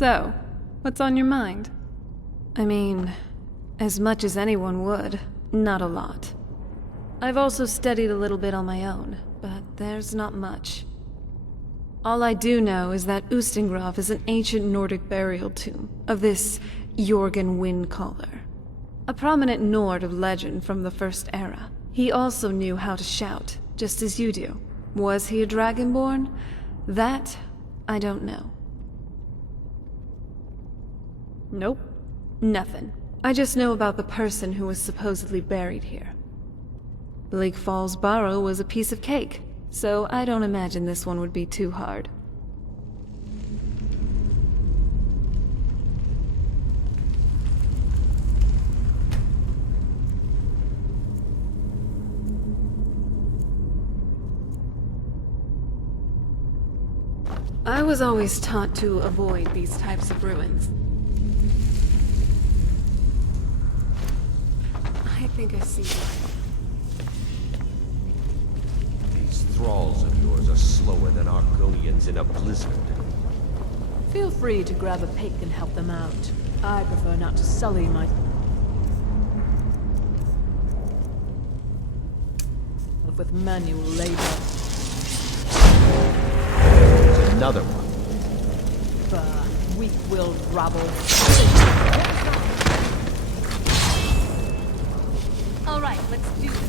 So, what's on your mind? I mean, as much as anyone would, not a lot. I've also studied a little bit on my own, but there's not much. All I do know is that Ustengrav is an ancient Nordic burial tomb of this Jorgen Windcaller, a prominent Nord of legend from the First Era. He also knew how to shout, just as you do. Was he a Dragonborn? That, I don't know. Nope. Nothing. I just know about the person who was supposedly buried here. Bleak Falls Barrow was a piece of cake, so I don't imagine this one would be too hard. I was always taught to avoid these types of ruins. I think I see one. These thralls of yours are slower than Argonians in a blizzard. Feel free to grab a pick and help them out. I prefer not to sully my... with manual labor. There's another one. Bah, weak-willed rabble. All right, let's do this.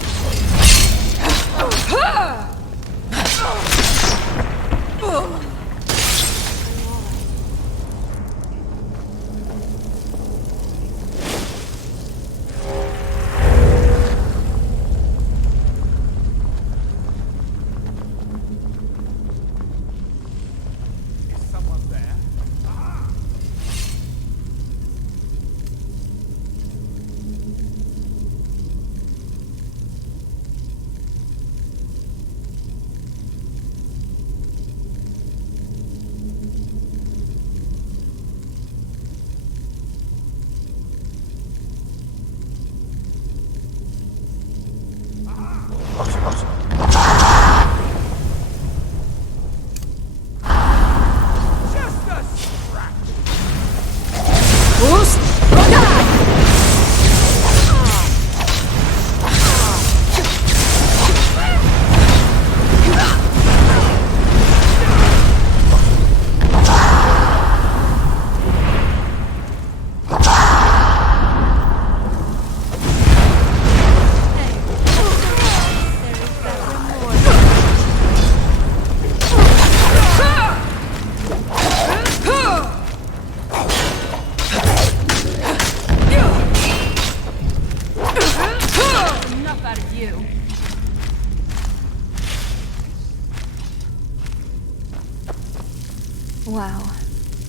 Wow.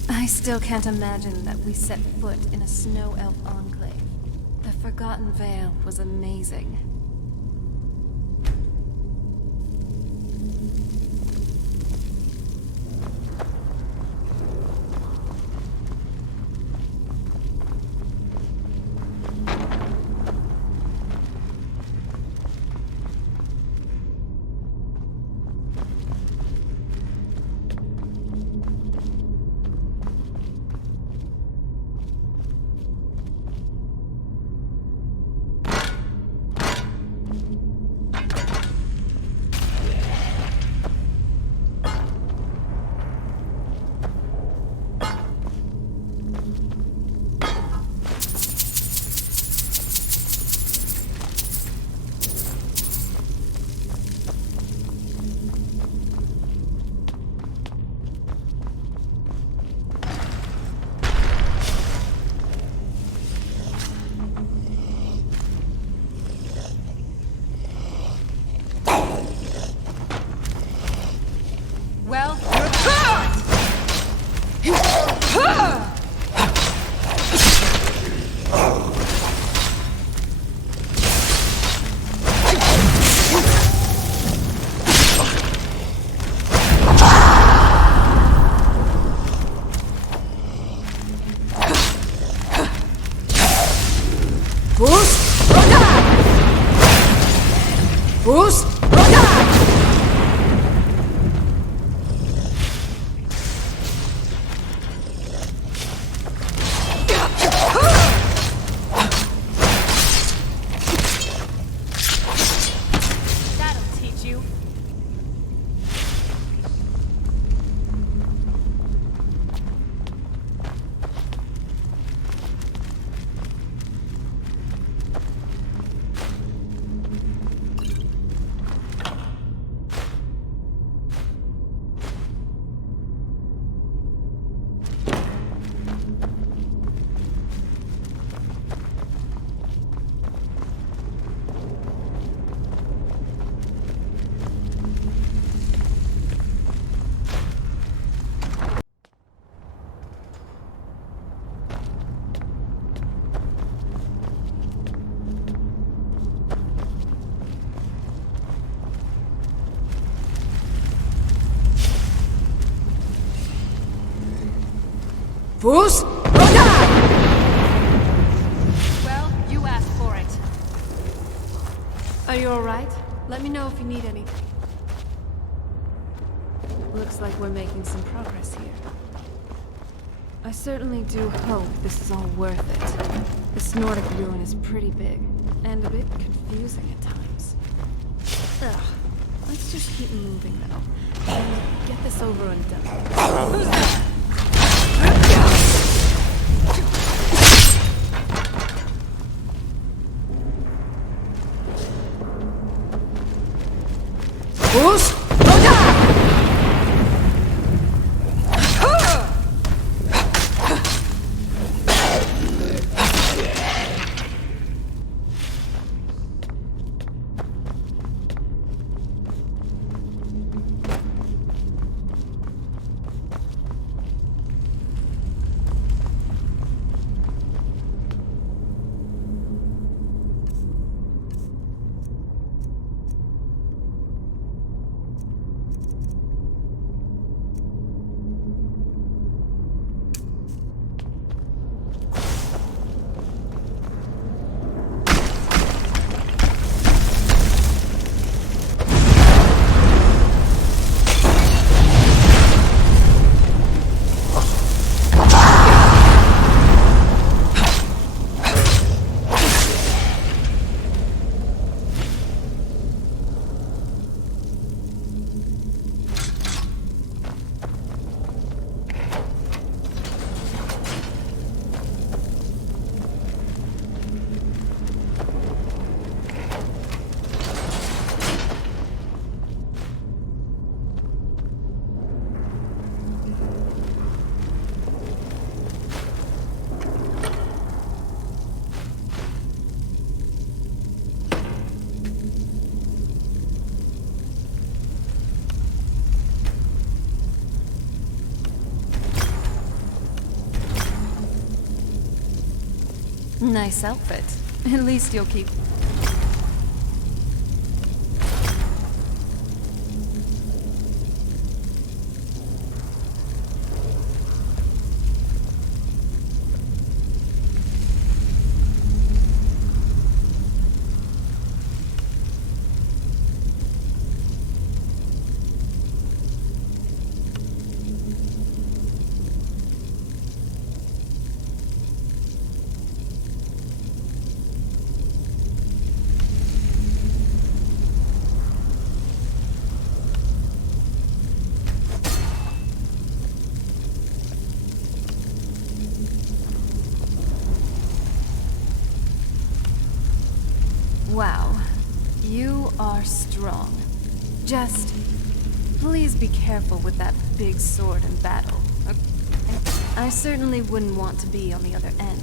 I still can't imagine that we set foot in a snow elf enclave. The Forgotten Vale was amazing. Well, Fools! Go die! Well, you asked for it. Are you alright? Let me know if you need anything. Looks like we're making some progress here. I certainly do hope this is all worth it. This Nordic ruin is pretty big, and a bit confusing at times. Ugh. Let's just keep moving, though, and get this over and done with. Who's that? Fools! Go die! Nice outfit. At least you'll keep... Wow. You are strong. Just... please be careful with that big sword in battle. I certainly wouldn't want to be on the other end.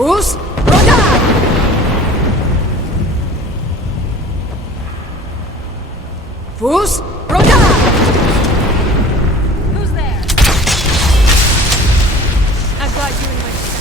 Fus Roda! Fus Roda! Who's there? I've got you in my sights.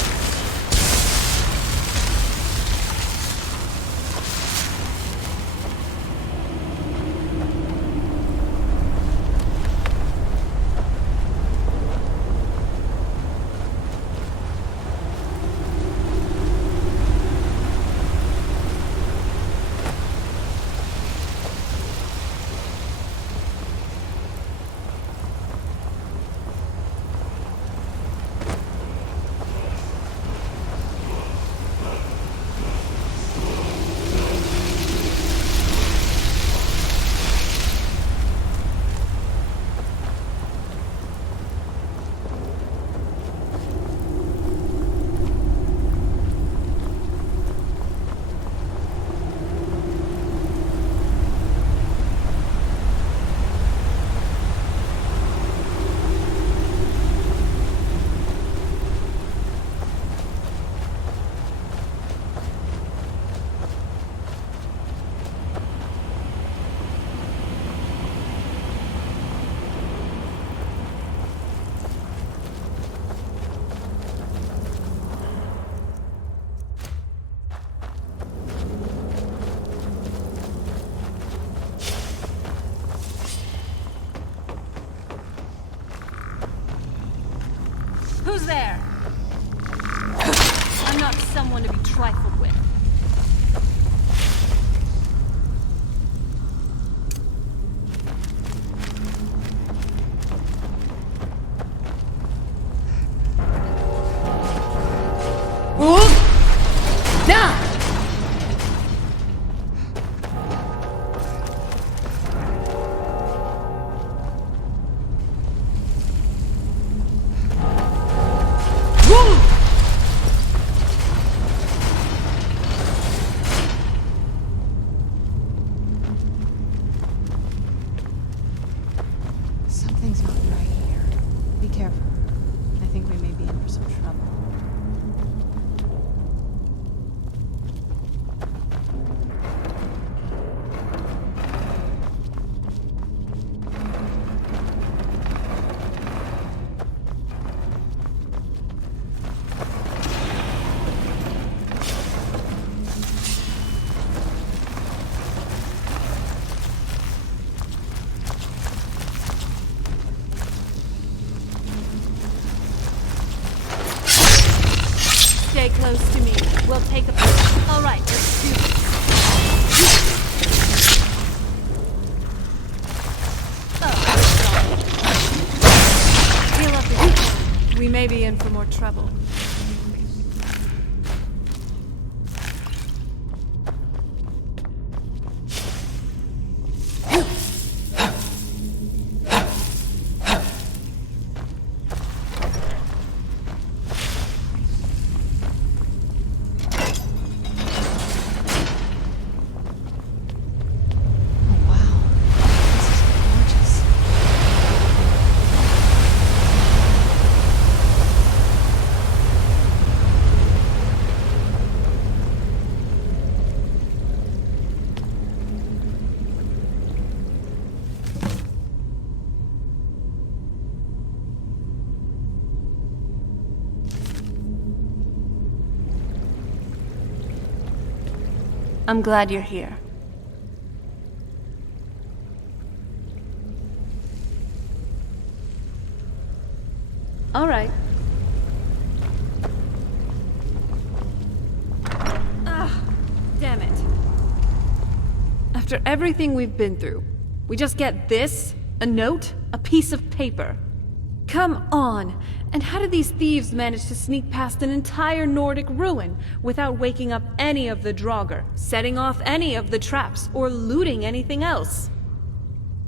Who's there? I'm not someone to be trifled with. Now! Something's not right here. Be careful. I think we may be in for some trouble. Stay close to me. We'll take a break. All right, let's do this. Heal up if you can. We may be in for more trouble. Oh wow. This is gorgeous. I'm glad you're here. All right. Ah, damn it. After everything we've been through, we just get this? A note? A piece of paper? Come on! And how did these thieves manage to sneak past an entire Nordic ruin without waking up any of the Draugr, setting off any of the traps, or looting anything else?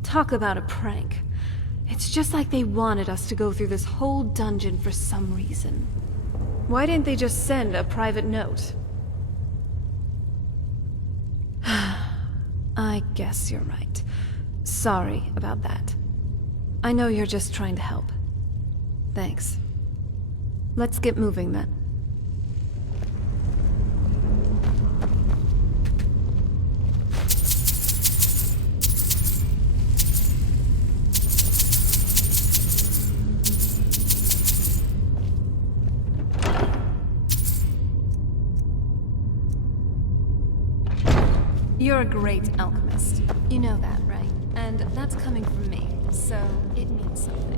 Talk about a prank. It's just like they wanted us to go through this whole dungeon for some reason. Why didn't they just send a private note? I guess you're right. Sorry about that. I know you're just trying to help. Thanks. Let's get moving then. You're a great alchemist. You know that, right? And that's coming from me, so it means something.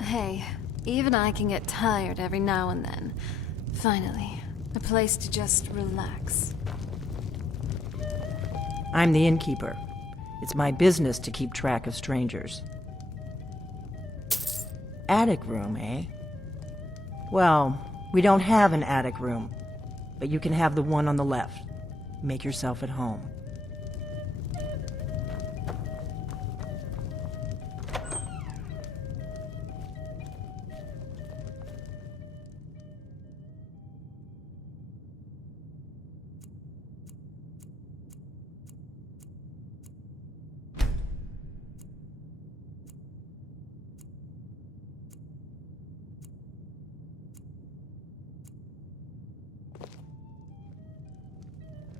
Hey, even I can get tired every now and then. Finally, a place to just relax. I'm the innkeeper. It's my business to keep track of strangers. Attic room, eh? Well, we don't have an attic room, but you can have the one on the left. Make yourself at home.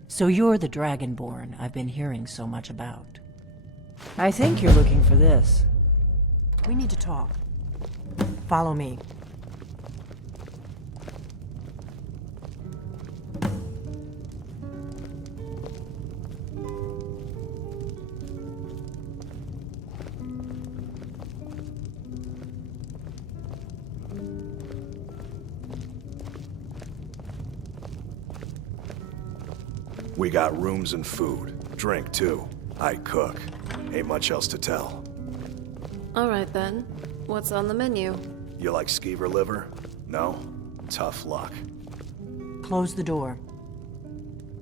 So you're the Dragonborn I've been hearing so much about. I think you're looking for this. We need to talk. Follow me. We got rooms and food. Drink, too. I cook. Ain't much else to tell. Alright then. What's on the menu? You like skeever liver? No? Tough luck. Close the door.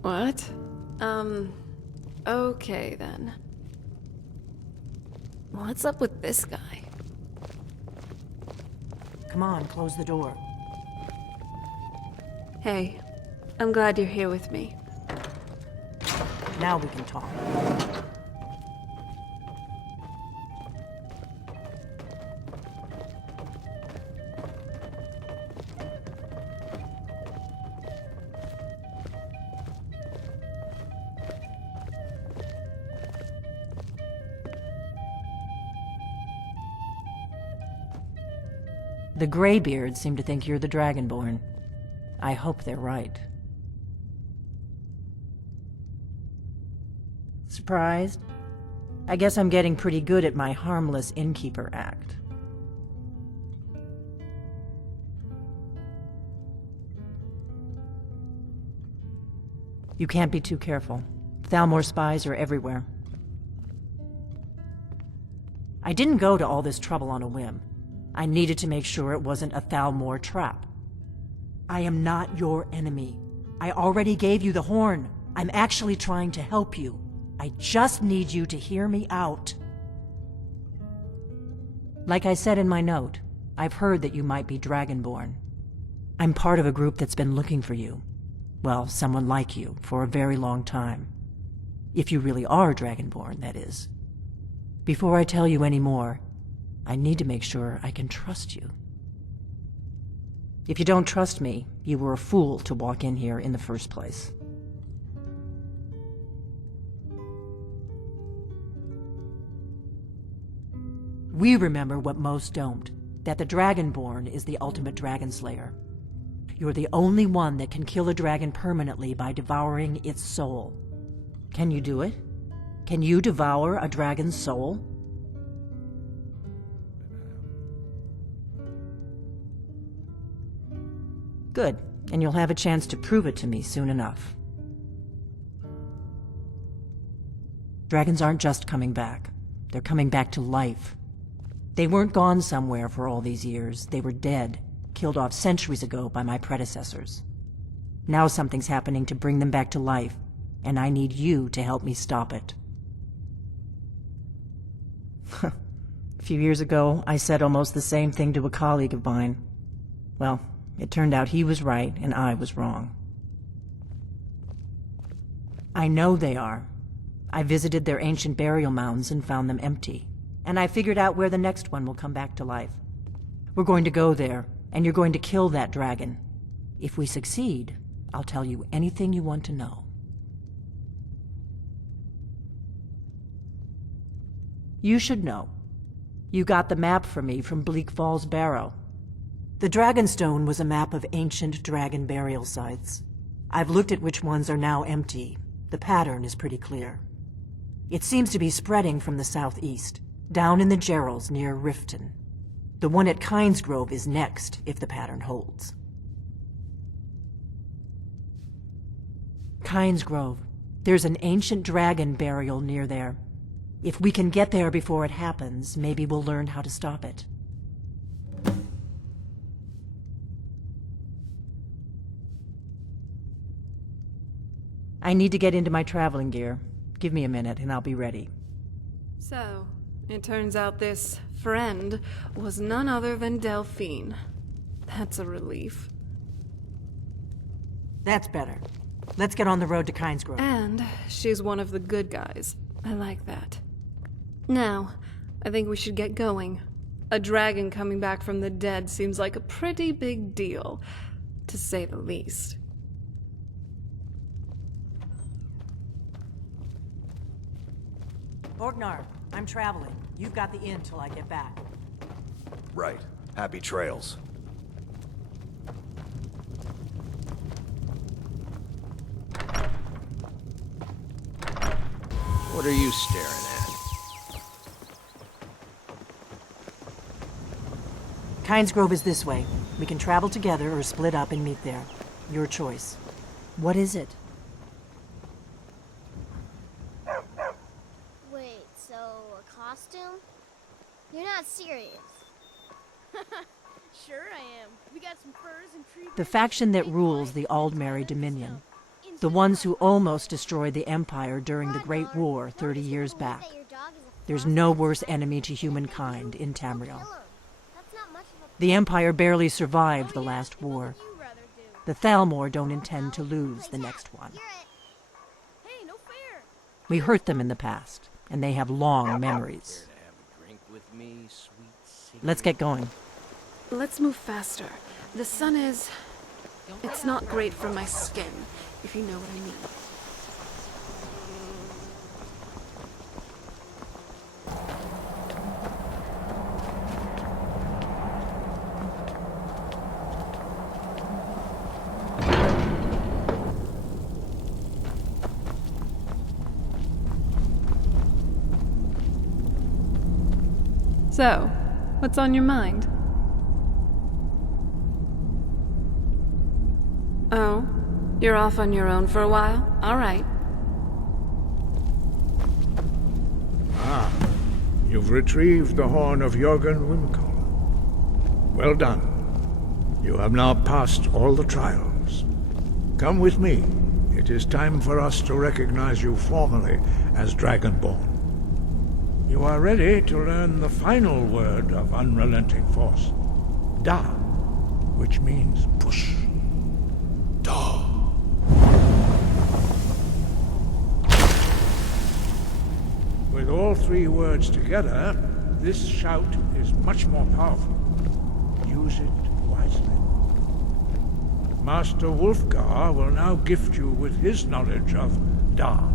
What? Okay then. What's up with this guy? Come on, close the door. Hey, I'm glad you're here with me. Now we can talk. The Greybeards seem to think you're the Dragonborn. I hope they're right. Surprised? I guess I'm getting pretty good at my harmless innkeeper act. You can't be too careful. Thalmor spies are everywhere. I didn't go to all this trouble on a whim. I needed to make sure it wasn't a Thalmor trap. I am not your enemy. I already gave you the horn. I'm actually trying to help you. I just need you to hear me out. Like I said in my note, I've heard that you might be Dragonborn. I'm part of a group that's been looking for you. Well, someone like you, for a very long time. If you really are Dragonborn, that is. Before I tell you any more, I need to make sure I can trust you. If you don't trust me, you were a fool to walk in here in the first place. We remember what most don't, that the Dragonborn is the ultimate dragon slayer. You're the only one that can kill a dragon permanently by devouring its soul. Can you do it? Can you devour a dragon's soul? Good, and you'll have a chance to prove it to me soon enough. Dragons aren't just coming back. They're coming back to life. They weren't gone somewhere for all these years. They were dead, killed off centuries ago by my predecessors. Now something's happening to bring them back to life, and I need you to help me stop it. A few years ago, I said almost the same thing to a colleague of mine. Well, it turned out he was right and I was wrong. I know they are. I visited their ancient burial mounds and found them empty. And I figured out where the next one will come back to life. We're going to go there, and you're going to kill that dragon. If we succeed, I'll tell you anything you want to know. You should know. You got the map for me from Bleak Falls Barrow. The Dragonstone was a map of ancient dragon burial sites. I've looked at which ones are now empty. The pattern is pretty clear. It seems to be spreading from the southeast, down in the Gerals near Riften. The one at Kynesgrove is next, if the pattern holds. Kynesgrove. There's an ancient dragon burial near there. If we can get there before it happens, maybe we'll learn how to stop it. I need to get into my traveling gear. Give me a minute and I'll be ready. So, it turns out this friend was none other than Delphine. That's a relief. That's better. Let's get on the road to Kynesgrove. And she's one of the good guys. I like that. Now, I think we should get going. A dragon coming back from the dead seems like a pretty big deal, to say the least. Borgnar, I'm traveling. You've got the inn till I get back. Right. Happy trails. What are you staring at? Kynesgrove is this way. We can travel together or split up and meet there. Your choice. What is it? Wait, so a costume? You're not serious. Sure I am. We got some furs and tree. The faction that rules the Aldmeri Dominion. The ones who almost destroyed the Empire during the Great War 30 years back. There's no worse enemy to humankind in Tamriel. The Empire barely survived the last war. The Thalmor don't intend to lose the next one. Hey, no fair. We hurt them in the past, and they have long memories. Drink with me, sweet sing. Let's get going. Let's move faster. The sun is... It's not great for my skin, if you know what I mean. So, what's on your mind? Oh, you're off on your own for a while? All right. You've retrieved the horn of Jorgen Wimkel. Well done. You have now passed all the trials. Come with me. It is time for us to recognize you formally as Dragonborn. You are ready to learn the final word of unrelenting force. Da, which means push. Da. With all three words together, this shout is much more powerful. Use it wisely. Master Wolfgar will now gift you with his knowledge of Da.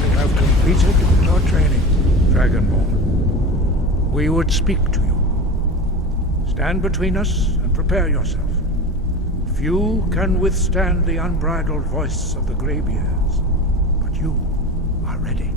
You have completed your training, Dragonborn. We would speak to you. Stand between us and prepare yourself. Few can withstand the unbridled voice of the Greybeards, but you are ready.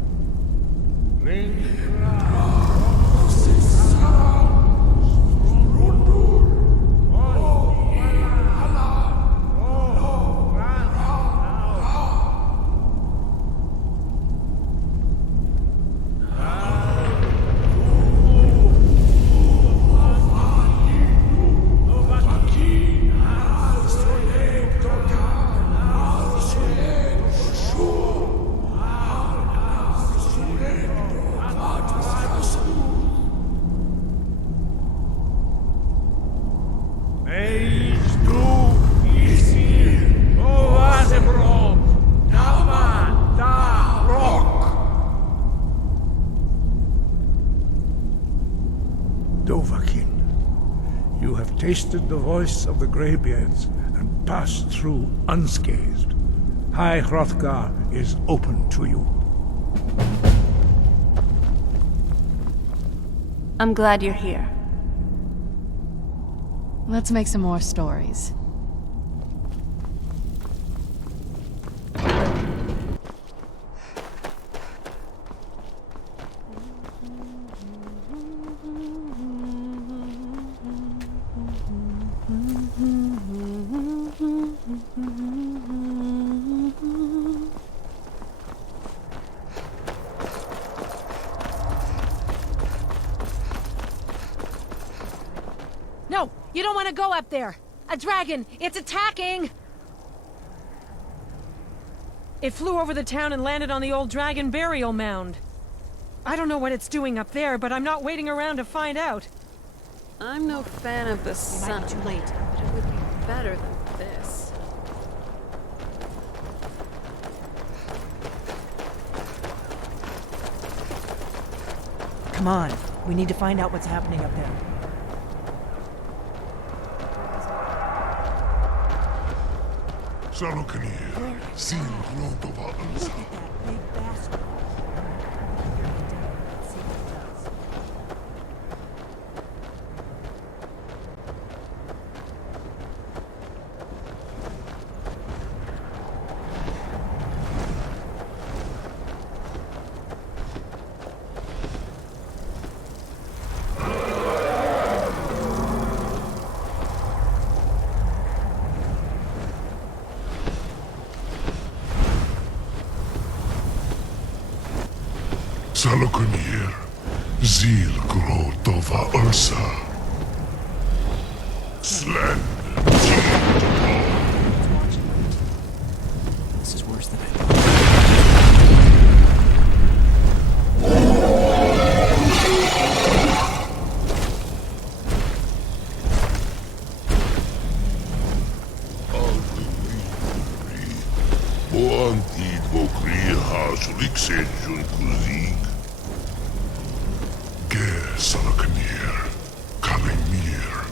Dovahkiin, you have tasted the voice of the Greybeards and passed through unscathed. High Hrothgar is open to you. I'm glad you're here. Let's make some more stories. No! You don't want to go up there! A dragon! It's attacking! It flew over the town and landed on the old dragon burial mound. I don't know what it's doing up there, but I'm not waiting around to find out. I'm no fan of the sun. Too late. But it would be better than this. Come on. We need to find out what's happening up there. Salokanir, Sin Grotova Look at that big bastard. Get down and see what it does. Salokanir, Zil Grotova Ursa. Slend. This is worse than I thought. Boantid vokri hasuliksenjun kuzig. Ger Salokanir, Kalimir.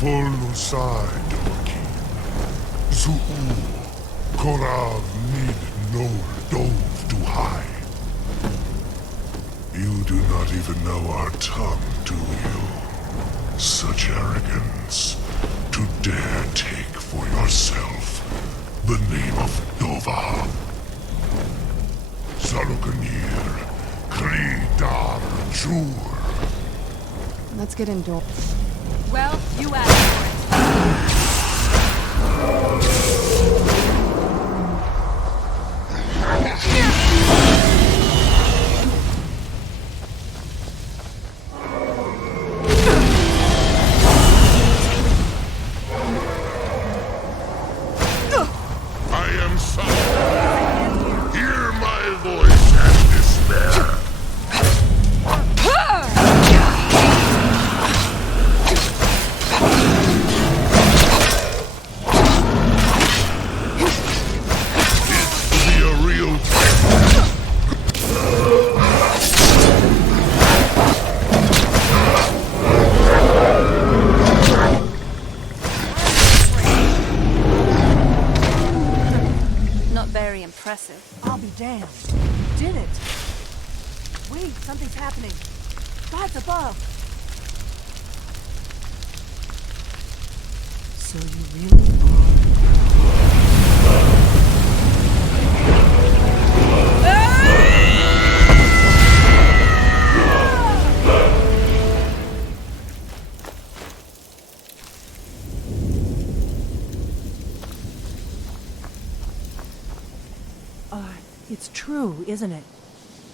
Folnusai Dovakin. Zuu, Korav mid nol dove to high. You do not even know our tongue, do you? Such arrogance, to dare take for yourself the name of Dova. Salokanir, Kridar Jur. Let's get indoors. Well, you asked for it. impressive. I'll be damned. You did it! Wait, something's happening. God's above! So you really It's true, isn't it?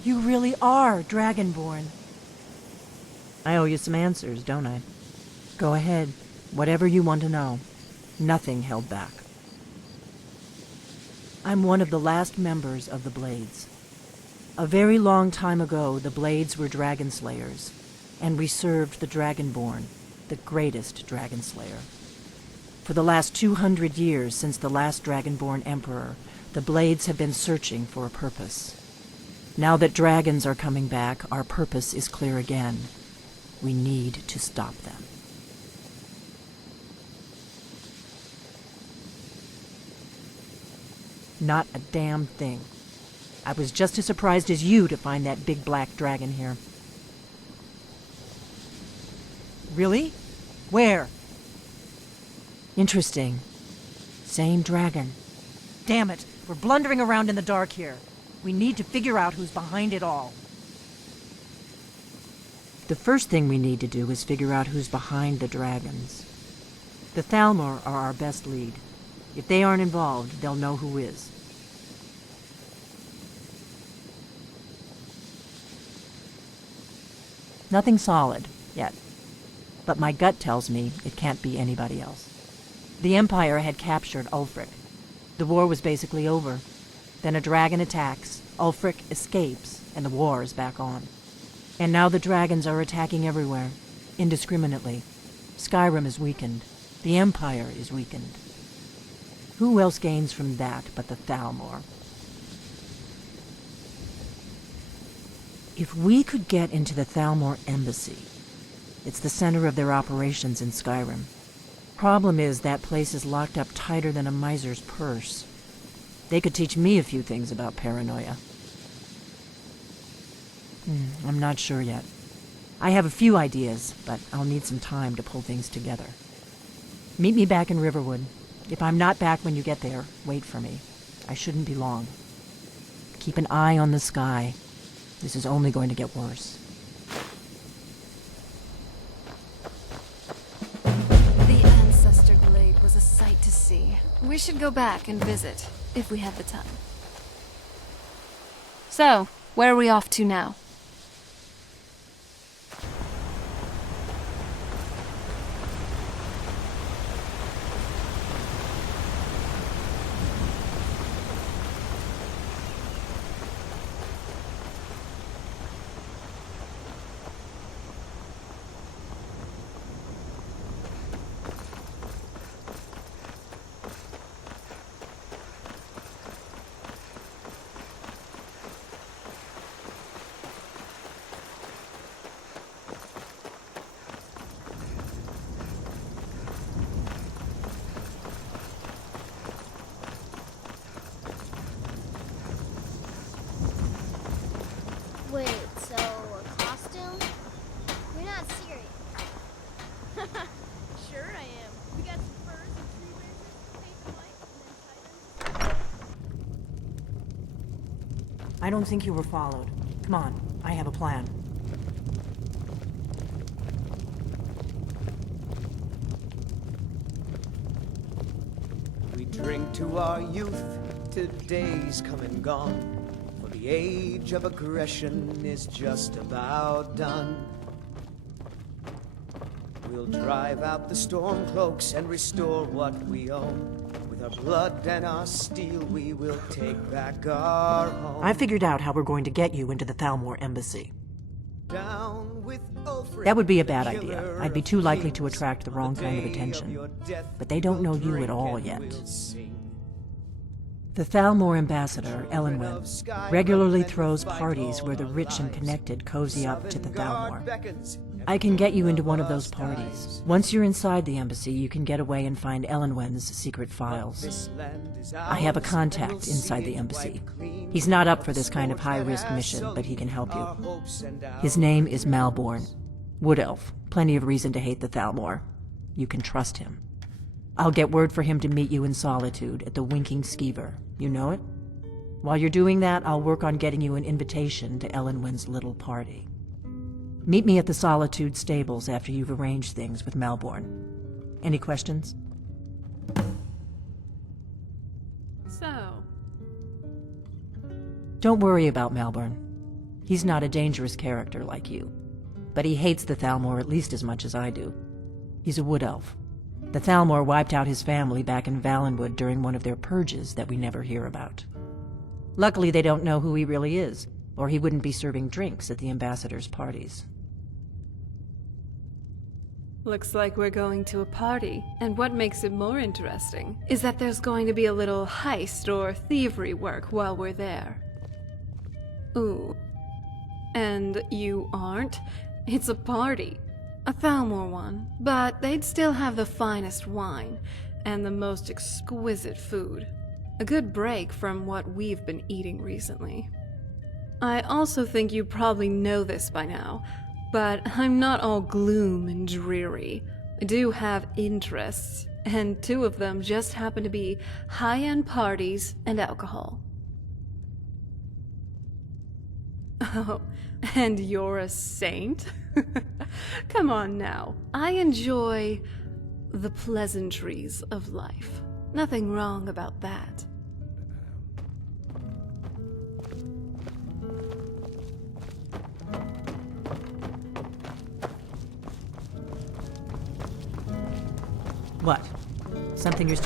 You really are Dragonborn. I owe you some answers, don't I? Go ahead. Whatever you want to know. Nothing held back. I'm one of the last members of the Blades. A very long time ago, the Blades were dragon slayers, and we served the Dragonborn, the greatest dragon slayer. For the last 200 years since the last Dragonborn Emperor, the Blades have been searching for a purpose. Now that dragons are coming back, our purpose is clear again. We need to stop them. Not a damn thing. I was just as surprised as you to find that big black dragon here. Really? Where? Interesting. Same dragon. Damn it, we're blundering around in the dark here. We need to figure out who's behind it all. The first thing we need to do is figure out who's behind the dragons. The Thalmor are our best lead. If they aren't involved, they'll know who is. Nothing solid, yet. But my gut tells me it can't be anybody else. The Empire had captured Ulfric. The war was basically over. Then a dragon attacks, Ulfric escapes, and the war is back on. And now the dragons are attacking everywhere, indiscriminately. Skyrim is weakened. The Empire is weakened. Who else gains from that but the Thalmor? If we could get into the Thalmor embassy, it's the center of their operations in Skyrim. Problem is, that place is locked up tighter than a miser's purse. They could teach me a few things about paranoia. I'm not sure yet. I have a few ideas, but I'll need some time to pull things together. Meet me back in Riverwood. If I'm not back when you get there, wait for me. I shouldn't be long. Keep an eye on the sky. This is only going to get worse. Was a sight to see. We should go back and visit, if we have the time. So, where are we off to now? Wait, so a costume? You're not serious. Sure I am. We got some furs and tree branches, paint them white, and then tie them. I don't think you were followed. Come on, I have a plan. We drink to our youth, today's come and gone. For the age of aggression is just about done. We'll drive out the storm cloaks and restore what we own. With our blood and our steel, we will take back our home. I figured out how we're going to get you into the Thalmor embassy. Down with Ulfric, That would be a bad the idea. killer I'd be of too likely to kings. attract the wrong The kind of day attention. your death But they don't know we'll you at drink all and yet. we'll sing. The Thalmor ambassador, Elenwen, regularly throws parties where the rich and connected cozy up to the Thalmor. I can get you into one of those parties. Once you're inside the embassy, you can get away and find Elenwen's secret files. I have a contact inside the embassy. He's not up for this kind of high-risk mission, but he can help you. His name is Malborn. Wood Elf. Plenty of reason to hate the Thalmor. You can trust him. I'll get word for him to meet you in Solitude at the Winking Skeever. You know it? While you're doing that, I'll work on getting you an invitation to Elenwen's little party. Meet me at the Solitude stables after you've arranged things with Malborn. Any questions? So, Don't worry about Malborn. He's not a dangerous character like you. But he hates the Thalmor at least as much as I do. He's a wood elf. The Thalmor wiped out his family back in Valenwood during one of their purges that we never hear about. Luckily, they don't know who he really is, or he wouldn't be serving drinks at the ambassadors' parties. looks like we're going to a party. And what makes it more interesting is that there's going to be a little heist or thievery work while we're there. Ooh. And you aren't? It's a party. A Thalmor one. But they'd still have the finest wine and the most exquisite food. A good break from what we've been eating recently. I also think you probably know this by now, but I'm not all gloom and dreary. I do have interests, and 2 of them just happen to be high-end parties and alcohol. Oh, and you're a saint? Come on now. I enjoy the pleasantries of life. Nothing wrong about that. What? Something you're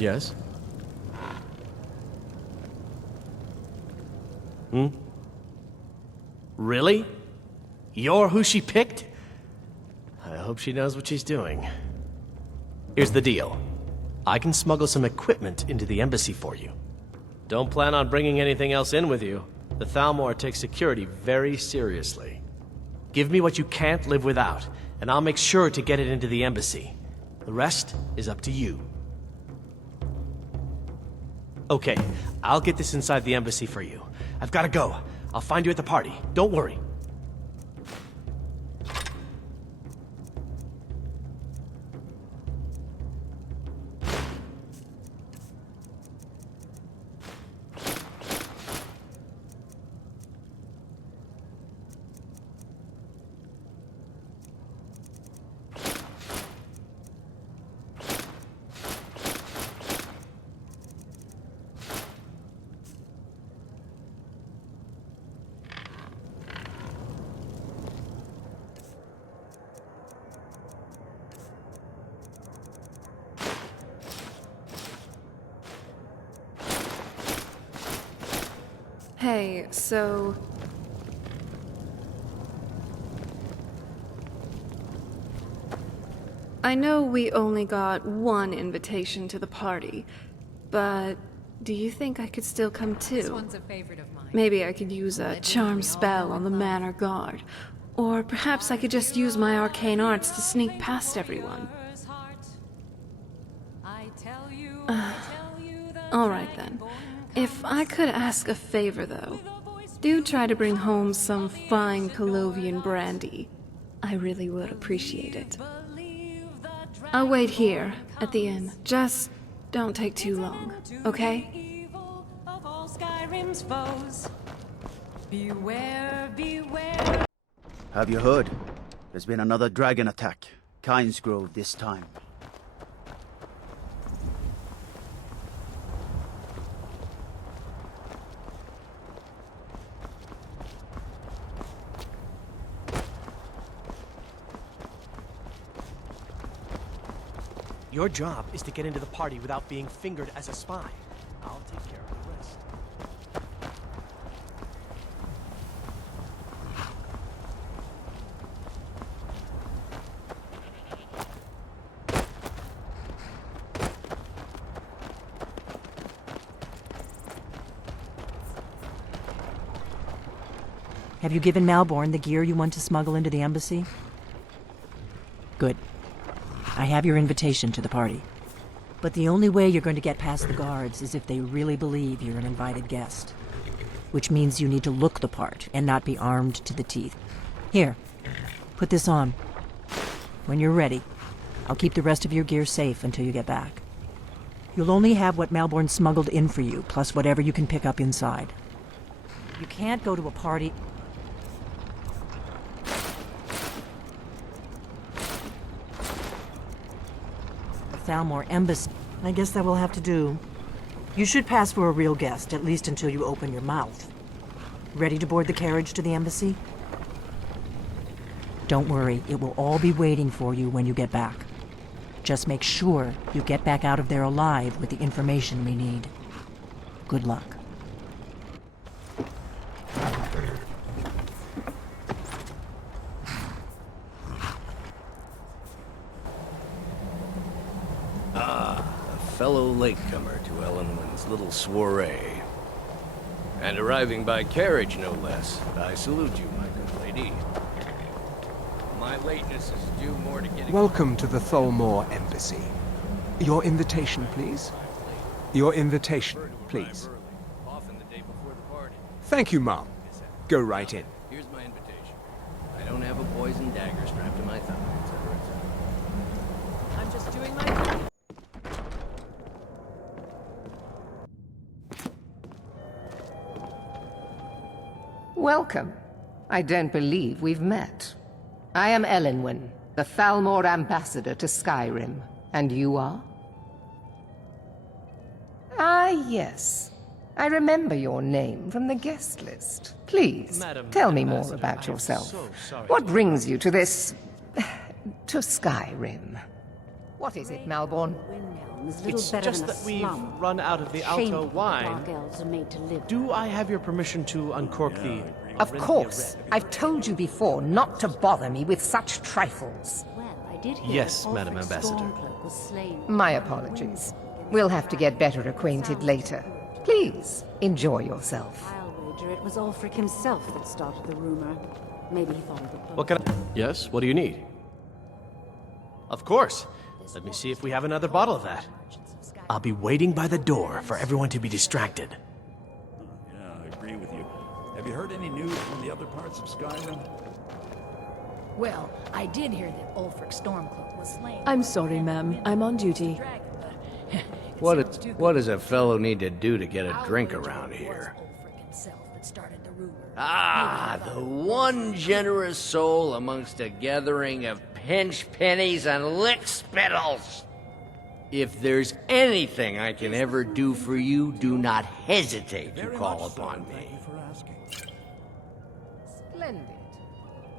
Yes? Really? You're who she picked? I hope she knows what she's doing. Here's the deal. I can smuggle some equipment into the embassy for you. Don't plan on bringing anything else in with you. The Thalmor takes security very seriously. Give me what you can't live without, and I'll make sure to get it into the embassy. The rest is up to you. Okay, I'll get this inside the embassy for you. I've got to go. I'll find you at the party. Don't worry. Hey, so... I know we only got one invitation to the party, but Do you think I could still come This too? one's a favorite of mine. Maybe I could use a charm spell on the manor guard. Or perhaps I could just use my arcane arts to sneak past everyone. Alright then. If I could ask a favor though, do try to bring home some fine Colovian brandy. I really would appreciate it. I'll wait here, at the inn. Just don't take too long, okay? Beware, beware. Have you heard? There's been another dragon attack. Kynes Grove this time. Your job is to get into the party without being fingered as a spy. I'll take care of the rest. Have you given Malborn the gear you want to smuggle into the embassy? Good. I have your invitation to the party. But the only way you're going to get past the guards is if they really believe you're an invited guest. Which means you need to look the part and not be armed to the teeth. Here, put this on. When you're ready, I'll keep the rest of your gear safe until you get back. You'll only have what Malborn smuggled in for you, plus whatever you can pick up inside. You can't go to a party... Thalmor Embassy. I guess that will have to do. You should pass for a real guest, at least until you open your mouth. Ready to board the carriage to the embassy? Don't worry, it will all be waiting for you when you get back. Just make sure you get back out of there alive with the information we need. Good luck. Fellow latecomer to Ellenwood's little soiree. And arriving by carriage, no less. I salute you, my good lady. My lateness is due more to getting... Welcome to the Thalmor Embassy. Your invitation, please. Your invitation, please. Often the day before the party. Thank you, Mom. Go right in. Here's my invitation. I don't have a poison dagger strapped to my thigh, etc., etc. I'm just doing my duty. Welcome. I don't believe we've met. I am Elenwen, the Thalmor ambassador to Skyrim. And you are? Ah, yes. I remember your name from the guest list. Please, Madam tell me Ambassador, more about I am yourself. so sorry What to- brings you to this... to Skyrim? What is it, Malborn? It's just that we've run out of the Alto wine. Do I have your permission to uncork the... Of course. I've told you before not to bother me with such trifles. Yes, Madam Ambassador. My apologies. We'll have to get better acquainted later. Please, enjoy yourself. I'll wager it was Ulfric himself that started the rumor. Maybe he thought of it. What can I... Yes, what do you need? Of course. Let me see if we have another bottle of that. I'll be waiting by the door for everyone to be distracted. Yeah, I agree with you. Have you heard any news from the other parts of Skyrim? Well, I did hear that Ulfric Stormcloak was slain. I'm sorry, ma'am. I'm on duty. What does a fellow need to do to get a drink around here? Ah, the one generous soul amongst a gathering of pinch pennies and lick spittles. If there's anything I can ever do for you, do not hesitate to call upon me. Splendid.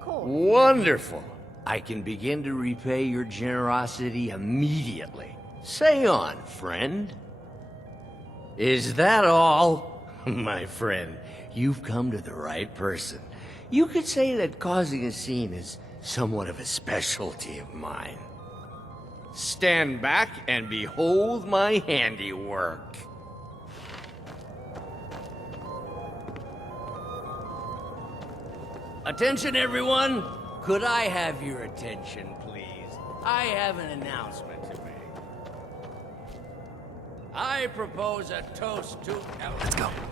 Wonderful. I can begin to repay your generosity immediately. Say on, friend. Is that all? My friend, you've come to the right person. You could say that causing a scene is somewhat of a specialty of mine. Stand back and behold my handiwork. Attention, everyone! Could I have your attention, please? I have an announcement to make. I propose a toast to Ellen.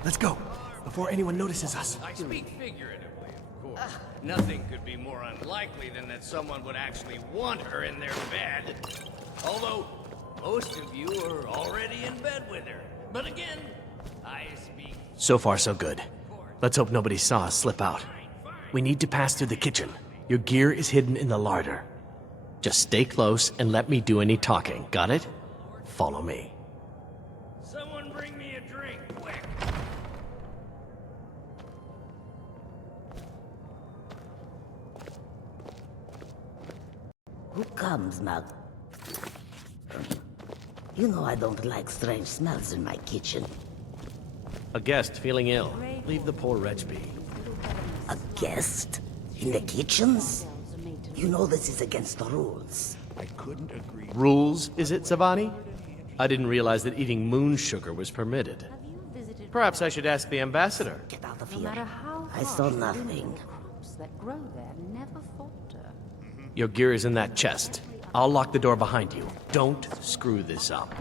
Let's go. Before anyone notices us. I speak figuratively, of course. Nothing could be more unlikely than that someone would actually want her in their bed. Although, most of you are already in bed with her. But again, I speak... So far, so good. Let's hope nobody saw us slip out. We need to pass through the kitchen. Your gear is hidden in the larder. Just stay close and let me do any talking. Got it? Follow me. Someone bring me a drink, quick! Who comes, Mag? You know I don't like strange smells in my kitchen. A guest feeling ill. Leave the poor wretch be. A guest? In the kitchens? You know this is against the rules. I couldn't agree. Rules, is it, Savani? I didn't realize that eating moon sugar was permitted. Perhaps I should ask the ambassador. Get out of here. I saw nothing. That grow there never falter. Your gear is in that chest. I'll lock the door behind you. Don't screw this up.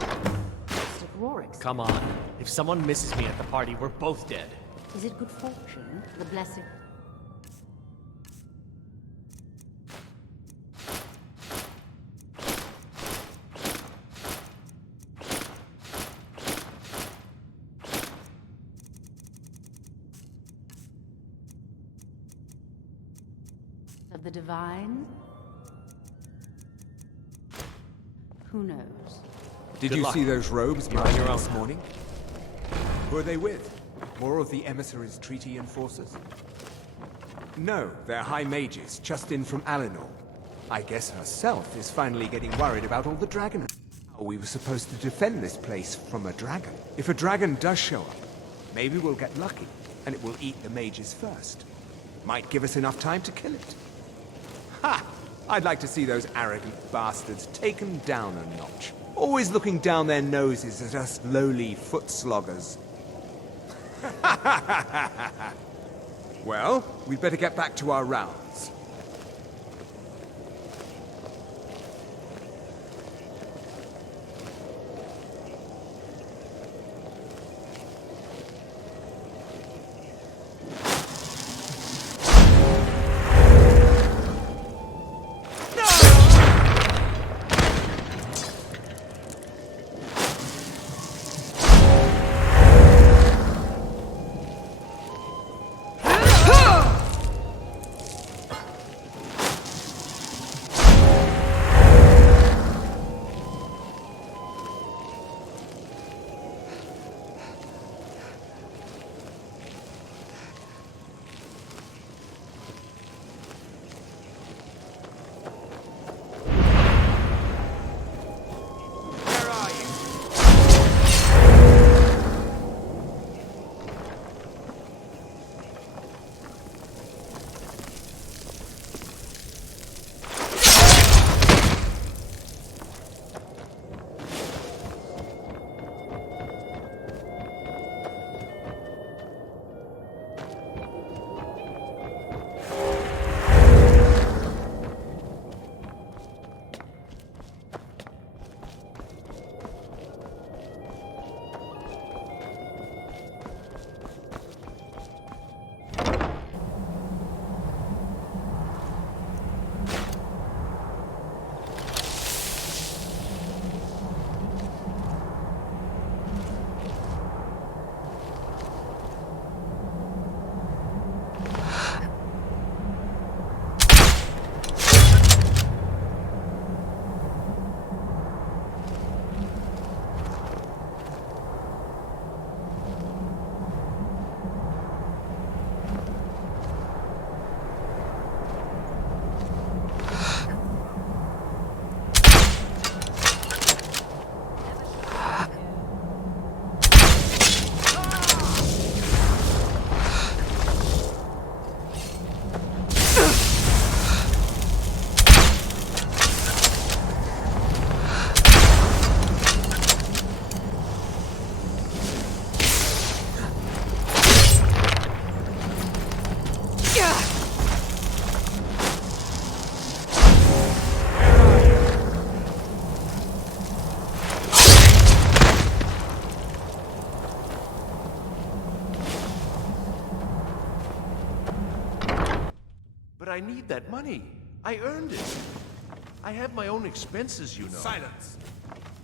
Come on. If someone misses me at the party, we're both dead. Is it good fortune? The blessing? Of the divine? Who knows? Did you see those robes behind you this morning? Who are they with? More of the emissaries' treaty enforcers? No, they're high mages, just in from Alinor. I guess herself is finally getting worried about all the dragon. We were supposed to defend this place from a dragon. If a dragon does show up, maybe we'll get lucky, and it will eat the mages first. Might give us enough time to kill it. Ha! I'd like to see those arrogant bastards taken down a notch. Always looking down their noses at us lowly foot sloggers. Well, we'd better get back to our rounds. I need that money. I earned it. I have my own expenses, you know. Silence!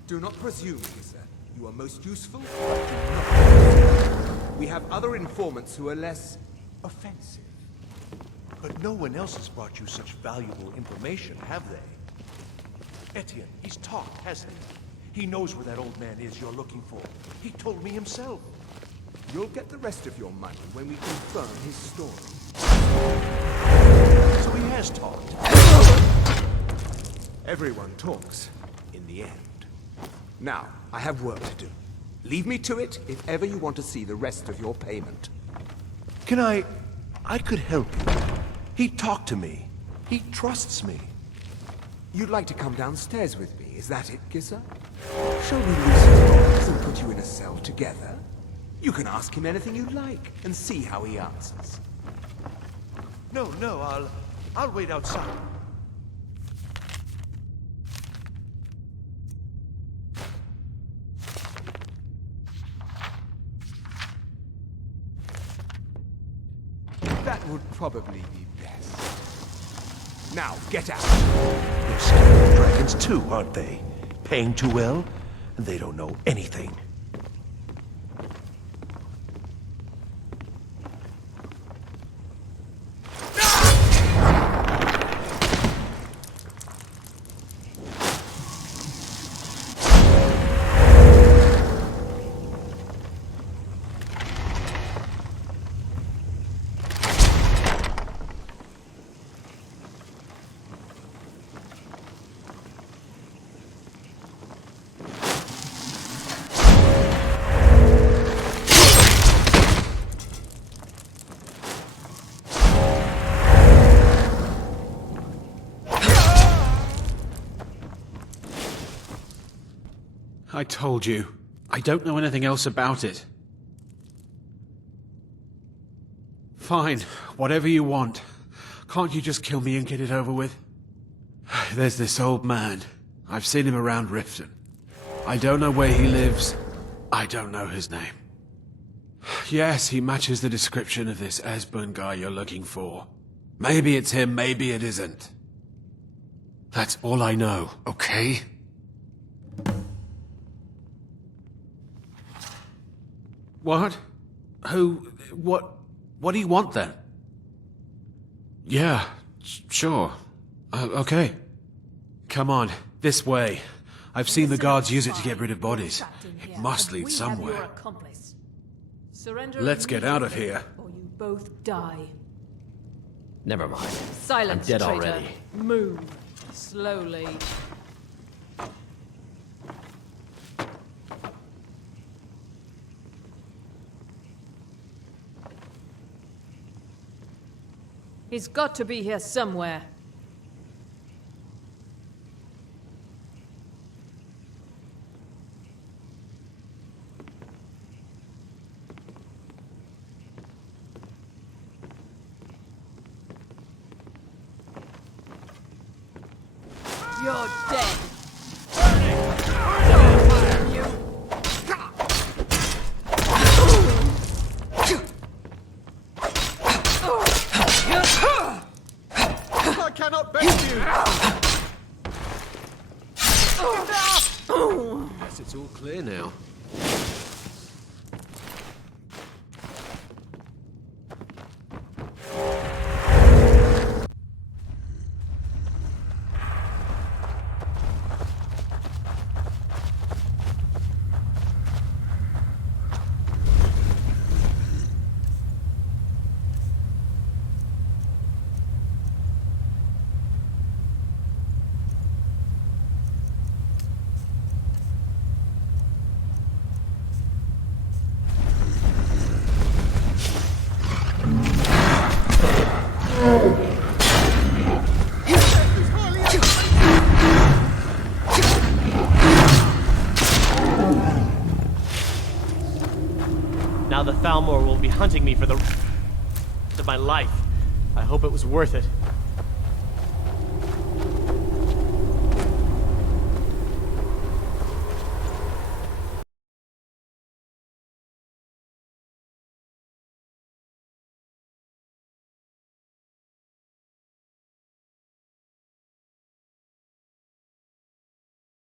Do not presume, sir. You are most useful, but do not. We have other informants who are less offensive. But no one else has brought you such valuable information, have they? Etienne, he's talked, hasn't he? He knows where that old man is you're looking for. He told me himself. You'll get the rest of your money when we confirm his story. So he has talked. Everyone talks, in the end. Now, I have work to do. Leave me to it if ever you want to see the rest of your payment. Can I could help you. He talked to me. He trusts me. You'd like to come downstairs with me, is that it, Gissa? Shall we loose his bonds and put you in a cell together? You can ask him anything you like, and see how he answers. No, I'll wait outside. That would probably be best. Now, get out! They're scared of dragons too, aren't they? Paying too well? They don't know anything. I told you. I don't know anything else about it. Fine, whatever you want. Can't you just kill me and get it over with? There's this old man. I've seen him around Riften. I don't know where he lives. I don't know his name. Yes, he matches the description of this Esbern guy you're looking for. Maybe it's him, maybe it isn't. That's all I know, okay? What? Who? What do you want then? Yeah, sure. Okay. Come on, this way. I've seen the guards use it to get rid of bodies. It must lead somewhere. Let's get out of here. Or you both die. Never mind. Silence, I'm dead traitor. already. Move. Slowly. He's got to be here somewhere. You're dead. I cannot bend you! Guess it's all clear now. Now the Thalmor will be hunting me for the rest of my life. I hope it was worth it.